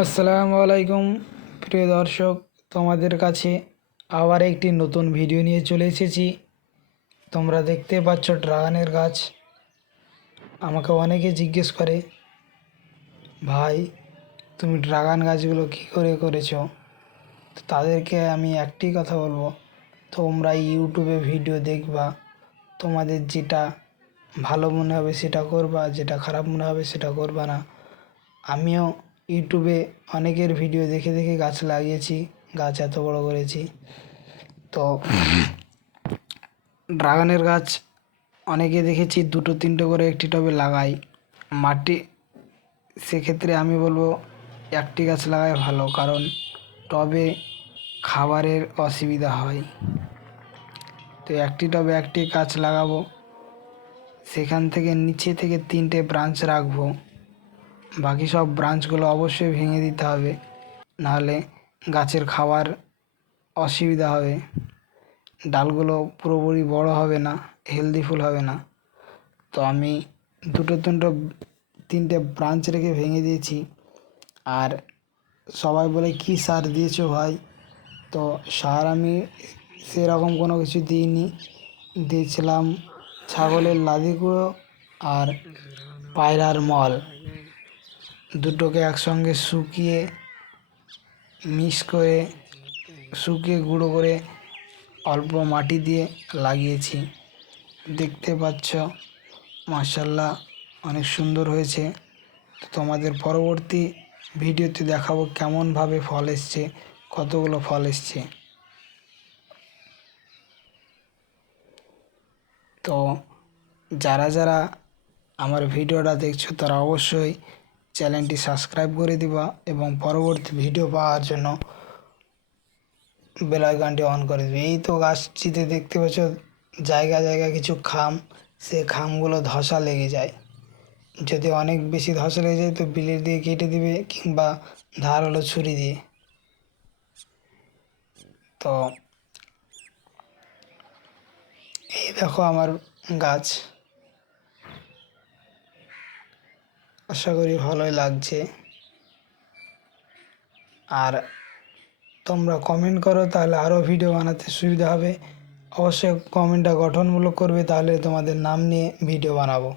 আসসালামু আলাইকুম প্রিয় দর্শক, তোমাদের কাছে আবার একটি নতুন ভিডিও নিয়ে চলে এসেছি। তোমরা দেখতে পাচ্ছ ড্রাগনের গাছ। আমাকে অনেকে জিজ্ঞেস করে, ভাই তুমি ড্রাগন গাছগুলো কী করে করেছো? তো তাদেরকে আমি একটি কথা বলবো, তোমরা ইউটিউবে ভিডিও দেখবা, তোমাদের যেটা ভালো মনে হবে সেটা করবা, যেটা খারাপ মনে হবে সেটা করবা না। আমিও ইউটিউবে অনেকের ভিডিও দেখে দেখে গাছ লাগিয়েছি, গাছ এত বড় করেছি। তো ড্রাগনের গাছ অনেকে দেখেছি দুটো তিনটে করে একটি টবে লাগাই মাটি। সেক্ষেত্রে আমি বলবো একটি গাছ লাগাই ভালো, কারণ টবে খাবারের অসুবিধা হয়। তো একটি টবে একটি গাছ লাগাবো, সেখান থেকে নিচে থেকে 3টে ব্রাঞ্চ রাখবো। বাকি সব ব্রাঞ্চগুলো অবশ্যই ভেঙে দিতে হবে, নাহলে গাছের খাবার অসুবিধা হবে, ডালগুলো পুরোপুরি বড় হবে না, হেলদি ফুল হবে না। তো আমি দুটো তিনটে ব্রাঞ্চ রেখে ভেঙে দিয়েছি। আর সবাই বলে কী সার দিয়েছো ভাই? তো সার আমি সেরকম কোনো কিছু দিইনি, দিয়েছিলাম ছাগলের লাদি গুঁড়ো আর পায়রার মল, দুটোকে একসঙ্গে শুকিয়ে গুঁড়ো করে অল্প মাটি দিয়ে লাগিয়েছি। দেখতে পাচ্ছ মাশাআল্লাহ অনেক সুন্দর হয়েছে। তো তোমাদের পরবর্তী ভিডিওতে দেখাবো কেমনভাবে ফল এসছে, কতগুলো ফল এসছে। তো যারা যারা আমার ভিডিওটা দেখছো তারা অবশ্যই চ্যানেলটি সাবস্ক্রাইব করে দিবা এবং পরবর্তী ভিডিও পাওয়ার জন্য বেল আইকনটি অন করে দিবে। এই তো গাছটিতে দেখতে পাচ্ছ জায়গায় জায়গায় কিছু খাম, সে খামগুলো ধসা লেগে যায়। যদি অনেক বেশি ধসা লেগে যায় তো বিলের দিয়ে কেটে দিবে, কিংবা ধারালো ছুরি দিয়ে। তো এই দেখো আমার গাছ, আশা করি ভালোই লাগছে। আর তোমরা কমেন্ট করো, তাহলে আরও ভিডিও বানাতে সুবিধা হবে। অবশ্যই কমেন্টটা গঠনমূলক করবে, তাহলে তোমাদের নাম নিয়ে ভিডিও বানাবো।